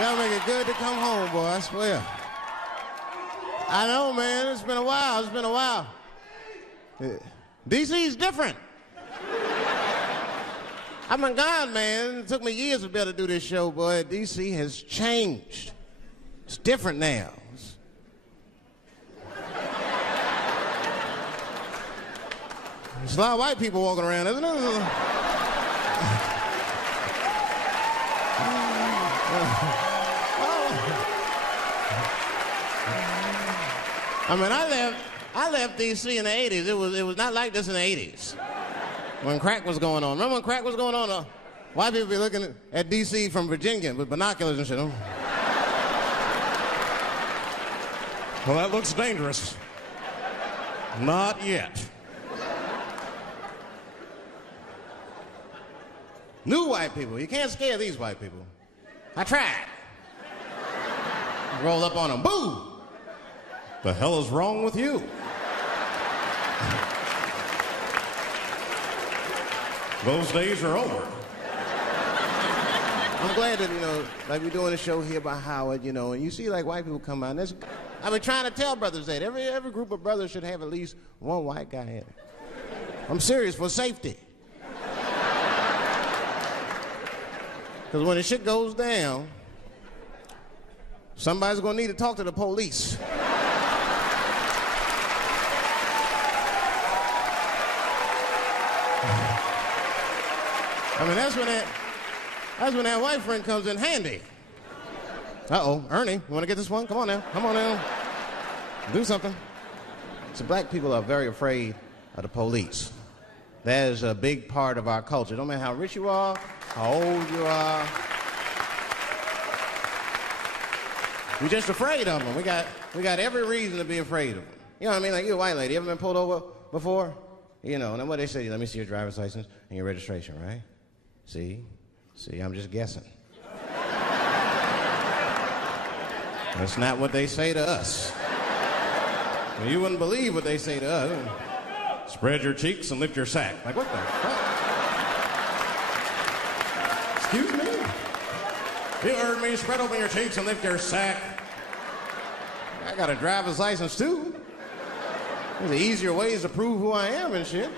Y'all make it good to come home, boy, I swear. I know, man. It's been a while. It's been a while. DC's different. I've been gone, man. It took me years to be able to do this show, boy. DC has changed. It's different now. There's a lot of white people walking around, isn't it? I mean, I left D.C. in the 80s. It was not like this in the 80s when crack was going on. Remember when crack was going on? White people be looking at D.C. from Virginia with binoculars and shit. Well, that looks dangerous. Not yet. New white people. You can't scare these white people. I tried. Roll up on them. Boo! The hell is wrong with you? Those days are over. I'm glad that, like we're doing a show here by Howard, and you see like white people come out. And I've been trying to tell brothers that every group of brothers should have at least one white guy in it. I'm serious, for safety. Because when the shit goes down, somebody's going to need to talk to the police. I mean, that's when that white friend comes in handy. Uh-oh, Ernie, you want to get this one? Come on now, do something. So black people are very afraid of the police. That is a big part of our culture. Don't matter how rich you are, how old you are. We're just afraid of them. We got every reason to be afraid of them. You know what I mean? Like, you're a white lady. You ever been pulled over before? And then what they say, let me see your driver's license and your registration, right? See, I'm just guessing. That's not what they say to us. Well, you wouldn't believe what they say to us. Spread your cheeks and lift your sack. Like, what the fuck? Excuse me? You heard me. Spread open your cheeks and lift your sack. I got a driver's license, too. There's easier ways to prove who I am and shit.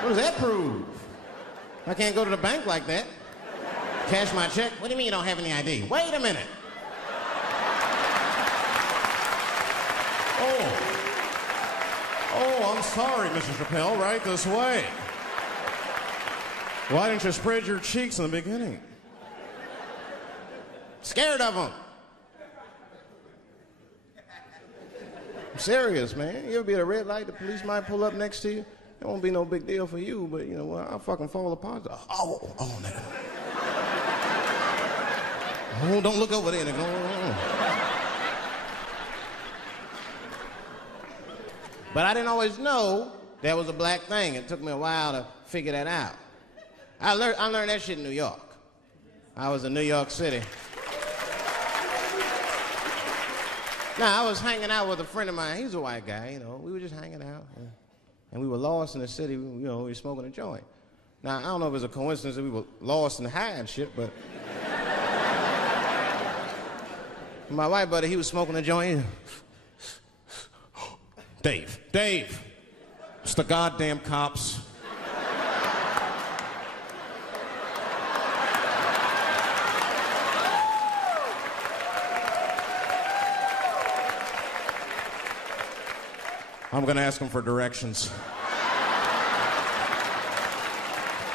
What does that prove? I can't go to the bank like that. Cash my check. What do you mean you don't have any ID? Wait a minute. Oh, I'm sorry, Mr. Chappelle. Right this way. Why didn't you spread your cheeks in the beginning? Scared of them. I'm serious, man. You ever be at a red light, the police might pull up next to you? It won't be no big deal for you, but I'll fucking fall apart. Oh, nigga. Oh, don't look over there, nigga. But I didn't always know that was a black thing. It took me a while to figure that out. I learned that shit in New York. I was in New York City. Now, I was hanging out with a friend of mine. He's a white guy, We were just hanging out. And we were lost in the city. We were smoking a joint. Now, I don't know if it was a coincidence that we were lost and high and shit, but... my white buddy, he was smoking a joint. Dave, it's the goddamn cops. I'm gonna ask him for directions.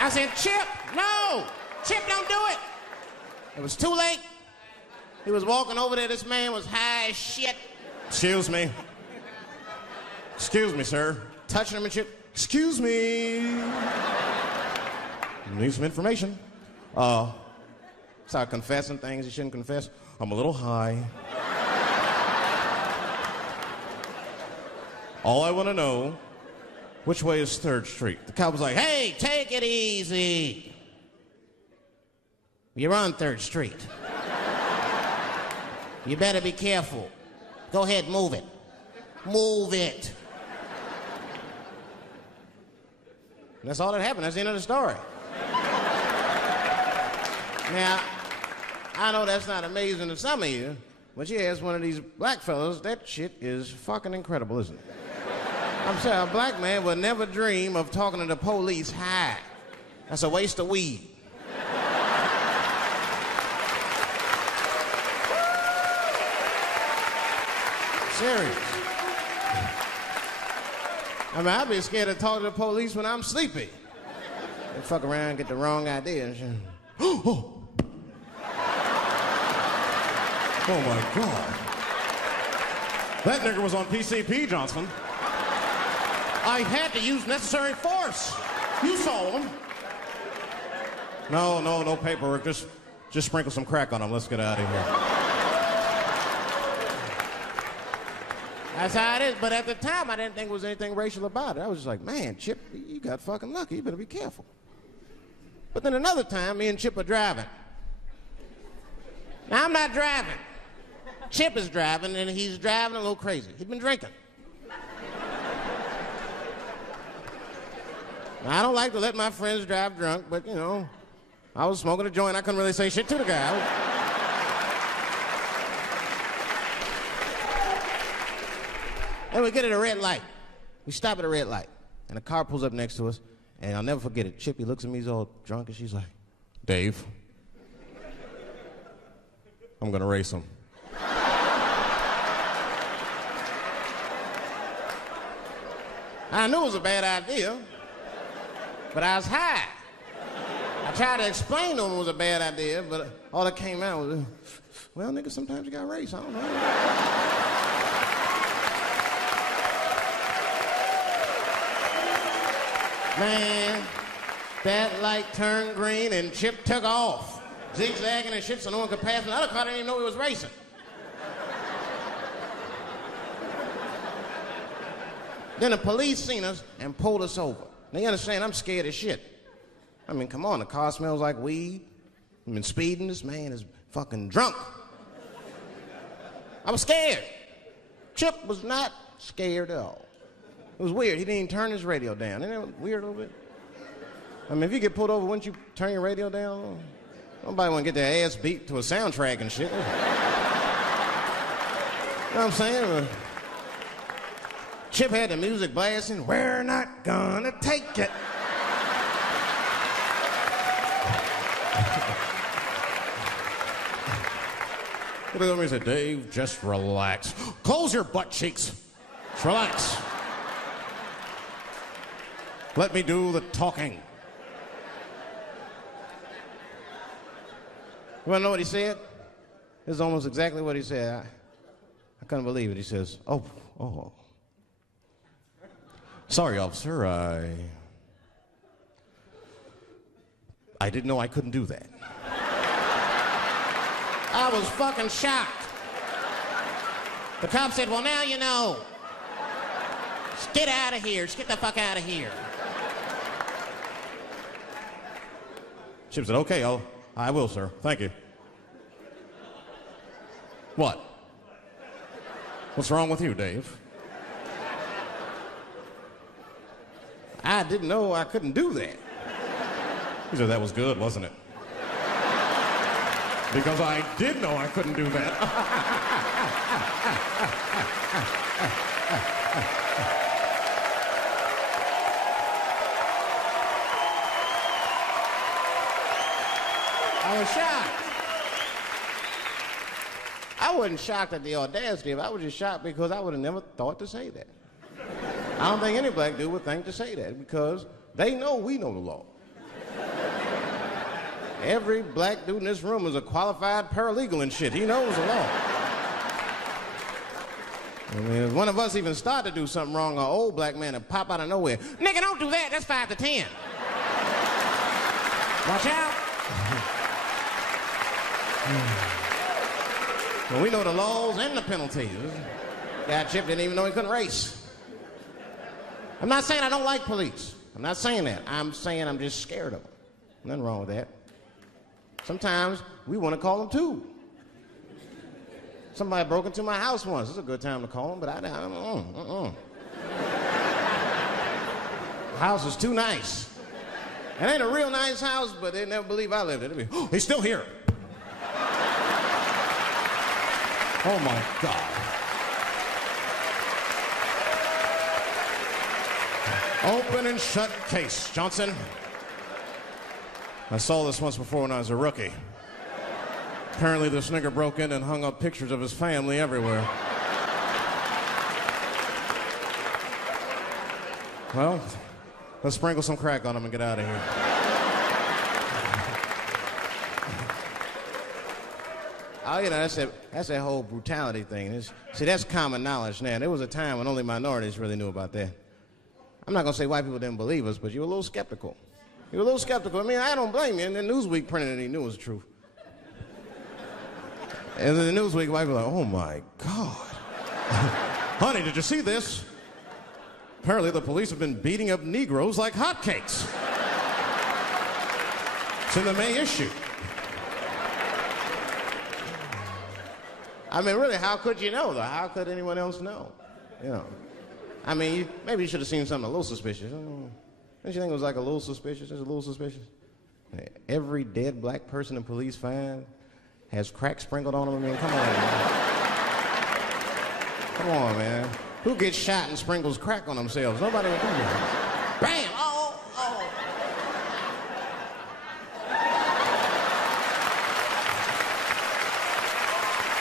I said, Chip, no! Chip, don't do it! It was too late. He was walking over there. This man was high as shit. Excuse me, sir. Touching him and shit. Excuse me. Need some information. Start confessing things he shouldn't confess. I'm a little high. All I want to know, which way is 3rd Street? The cop was like, hey, take it easy. You're on 3rd Street. You better be careful. Go ahead, move it. Move it. And that's all that happened. That's the end of the story. Now, I know that's not amazing to some of you, but you ask one of these black fellas, that shit is fucking incredible, isn't it? I'm saying a black man would never dream of talking to the police high. That's a waste of weed. Serious. I mean, I'd be scared to talk to the police when I'm sleepy. They fuck around and get the wrong idea and shit. Oh my God. That nigger was on PCP, Johnson. I had to use necessary force. You saw him. No paperwork. Just sprinkle some crack on him. Let's get out of here. That's how it is. But at the time, I didn't think there was anything racial about it. I was just like, man, Chip, you got fucking lucky. You better be careful. But then another time, me and Chip are driving. Now, I'm not driving. Chip is driving, and he's driving a little crazy. He's been drinking. Now, I don't like to let my friends drive drunk, but, you know, I was smoking a joint. I couldn't really say shit to the guy. And we get at a red light. We stop at a red light, and a car pulls up next to us, and I'll never forget it. Chippy looks at me, he's all drunk, and she's like, Dave, I'm gonna race him. I knew it was a bad idea, but I was high. I tried to explain to him it was a bad idea, but all that came out was, well, nigga, sometimes you gotta race, I don't know. Man, that light turned green and Chip took off, zigzagging and shit so no one could pass. The other car didn't even know he was racing. Then the police seen us and pulled us over. Now you understand, I'm scared as shit. I mean, come on, the car smells like weed. I've been speeding, this man is fucking drunk. I was scared. Chip was not scared at all. It was weird. He didn't even turn his radio down. Isn't that weird a little bit? I mean, if you get pulled over, wouldn't you turn your radio down? Nobody want to get their ass beat to a soundtrack and shit. You know what I'm saying? Chip had the music blasting. We're not gonna take it. He looked at me and said, Dave, just relax. Close your butt cheeks. Just relax. Let me do the talking. You want to know what he said? This is almost exactly what he said. I couldn't believe it. He says, oh. Sorry, officer, I didn't know I couldn't do that. I was fucking shocked. The cop said, well, now you know. Just get out of here. Just get the fuck out of here. Chip said, okay, I will, sir. Thank you. What? What's wrong with you, Dave? I didn't know I couldn't do that. He said, that was good, wasn't it? Because I did know I couldn't do that. I was shocked. I wasn't shocked at the audacity of it. I was just shocked because I would have never thought to say that. I don't think any black dude would think to say that because they know we know the law. Every black dude in this room is a qualified paralegal and shit. He knows the law. I mean, if one of us even start to do something wrong, an old black man will pop out of nowhere. Nigga, don't do that. That's 5 to 10. Watch out. Well, we know the laws and the penalties. Guy Chip didn't even know he couldn't race. I'm not saying I don't like police. I'm not saying that. I'm saying I'm just scared of them. Nothing wrong with that. Sometimes we want to call them too. Somebody broke into my house once. It's a good time to call them, but I don't. The house is too nice. It ain't a real nice house, but they never believe I lived in it. He's still here. Oh, my God. Open and shut case, Johnson. I saw this once before when I was a rookie. Apparently, this nigger broke in and hung up pictures of his family everywhere. Well, let's sprinkle some crack on him and get out of here. Oh, you know, that's that whole brutality thing. See, that's common knowledge now. There was a time when only minorities really knew about that. I'm not going to say white people didn't believe us, but you were a little skeptical. You were a little skeptical. I mean, I don't blame you. And then Newsweek printed it, he knew it was the truth. And then the Newsweek, white people were like, oh, my God. Honey, did you see this? Apparently, the police have been beating up Negroes like hotcakes. It's in the May issue. I mean, really, how could you know, though? How could anyone else know? You know. I mean, maybe you should have seen something a little suspicious. Don't you think it was like a little suspicious? Just a little suspicious? Every dead black person the police find has crack sprinkled on them. I mean, come on, man. Come on, man. Who gets shot and sprinkles crack on themselves? Nobody would do that. Bam! Oh, oh.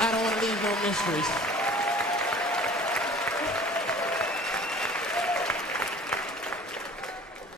I don't want to leave no mysteries.